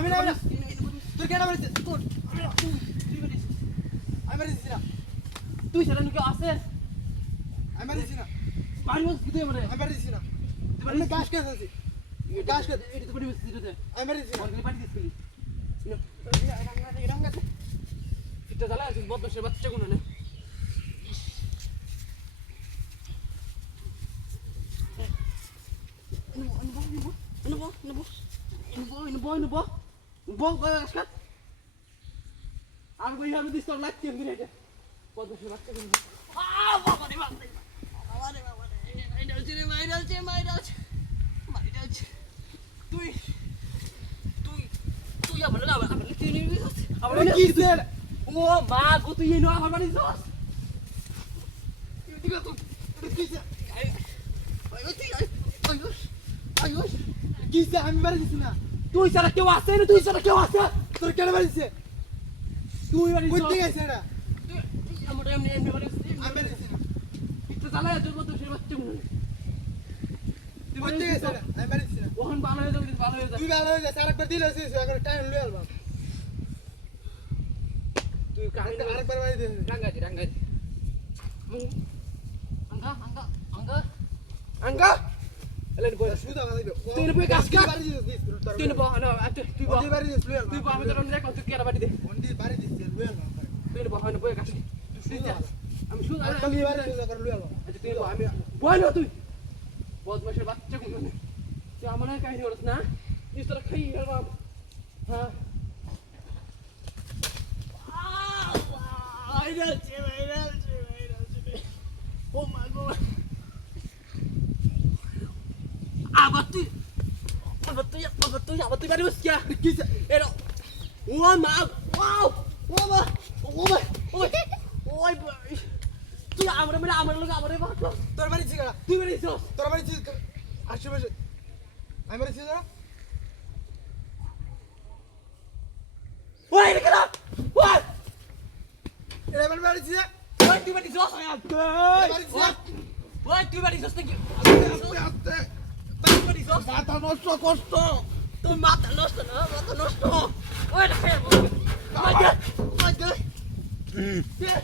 আমি না আমি তোর কেন মারিস তোর আমি মারিস না তুই সেটা নাকি আছে আমি মারিস না বস কি তুই আমারে আমি মারিস না আমি গাছ কে আছে গাছ কে এটা তো বাড়ি বস দিতে দে আমি মারিস না অনেক বাড়ি দিছিলি এটা জ্বালা আছে বদমাশের বাচ্চা কোন না নেব নেব নেব নেব নেব বল বল আজকাল আমি কই আমি দিস তোর লাগছে আমি রে বদমাশের বাচ্চা কোন আ বাবা রে বাবা বাবা রে বাবা রে। মাইরালছে রে মাইরালছে মাইরালছে মাইরালছে তুই তুই তুই আমার না আমার তুই নিবি আমার কি স্যার? ও মা গো তুই এনো আমার বাড়ি যাস? ঠিক আছে কি স্যার? আয়ো তুই আয়ো আয়ো কি স্যার? আমি মারিস না। তুই সারা কেউ আছে না তুই সারা কেউ আছে? তোর কেন মারিস তুই বাড়ি কই যাস থেকে আছে এটা তুই আমার এমনি এমনি বাড়ি আমি না একটু জ্বালায় তোর মতো সে বাচ্চা মনে তুই কই বাড়ি থেকে আছে যাস এটা আমি মারিস না। ওখান ভালো হয়ে যাবে ভালো হয়ে যাবে। তুই ভালো হয়ে যা আরেকবার দিলে আছে এখন টাইম লয়ে আলবা তুই কাহিনী আরেকবার মারি দে। রাঙ্গাজি রাঙ্গাজি। আঙ্গা আঙ্গা আঙ্গা। আঙ্গা! বদমাশের বাচ্চা কোন আমার কাহিনী করছ না তোরা খাই হ্যাঁ ভাইরালছে ভাইরালছে ভাইরালছে ও মা গো আবার তুই আবার তুই আবার তুই আবার তুই বাড়ি বস কে এরা ও মা ওয়াও ও মা ও মা ওই ওই তুই আমরা মানে আমার লোক আমারে মারলো তোর বাড়ি ছিল? তুই বেরিয়ে যাস তোর বাড়ি ছিল আশেপাশে আমি বাড়ি ছিল ওই রে কেন ওই। এটা আমার বাড়ি ছিল? ওই তুই বাড়ি ছিল? ওই তুই যাস নাকি? আস্তে তুই বেরিয়ে যাস মাথা নষ্ট কষ্ট তোর মাথা নষ্ট না মাথা নষ্ট ওই রে ওই দে ওই দে